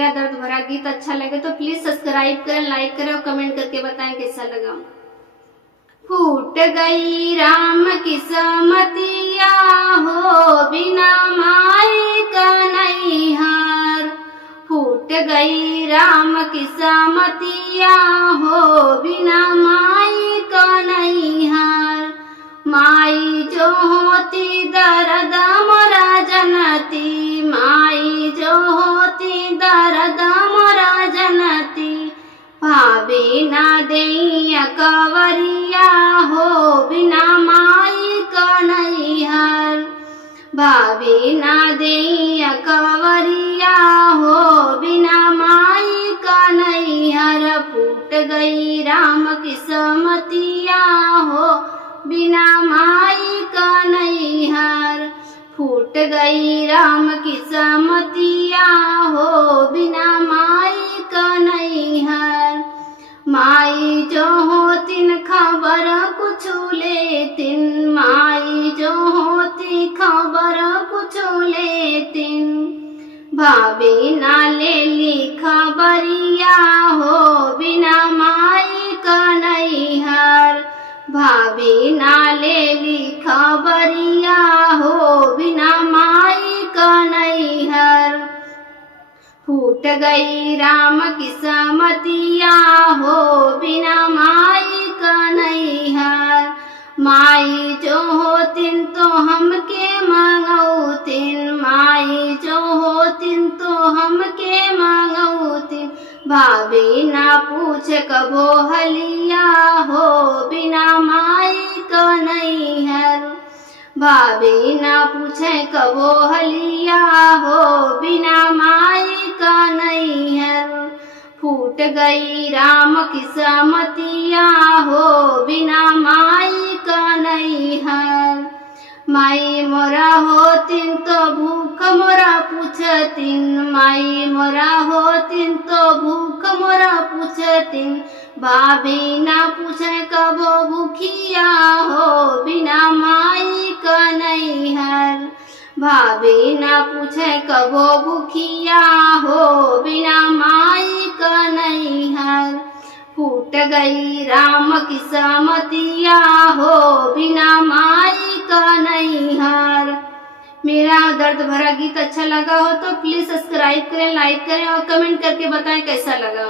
मेरा दर्द भरा गीत अच्छा लगे तो प्लीज सब्सक्राइब करें, लाइक करें और कमेंट करके बताएं कैसा लगा। फूट गई राम की समतिया हो बिना माई का नैहर, फूट गई राम की समतिया हो बिना माई का नैहर। माई जो होती दर्द मोरा जनती, माई जो होती दर्द मोरा जनती, भाभी ना दैया कवरिया हो बिना माई का नैहर, भाभी ना दैया कवरिया हो बिना माई का नैहर। फूट गई राम की समतिया हो बिना माई का नैहर, फूट गई राम की समतिया हो बिना माई का नैहर। माई जो होतिन खबर कुछ लेतिन, माई जो होती खबर कुछ लेतिन, भाभी ना ले ली खबरिया हो बिना माई का नैहर, भाभी ना ले ली खबरिया हो बिना माई का नैहर। फूट गई राम की समतिया हो बिना माई का नैहर। माई जो होतिन तो हमके मंगौतिन, माई जो होतिन तो हमके मंगौतिन, भाभी ना पूछ कबो हलिया हो बिना माई का नैहर, भाभी ना पूछे कबो हलिया हो बिना माई का नैहर। फूट गई राम की समतिया हो बिना माई का नैहर। माई मोरा होतिन तो भूख मोरा पूछतिन, माई मोरा होतिन तो भूख मोरा पूछतिन, भाभी ना पूछे कबो भूखिया हो बिना माई का नैहर, भाभी ना पूछे कबो भूखिया हो बिना माई का नैहर। फूट गई राम की समतिया हो बिना माई का नैहर। मेरा दर्द भरा गीत अच्छा लगा हो तो प्लीज सब्सक्राइब करें, लाइक करें और कमेंट करके बताएं कैसा लगा।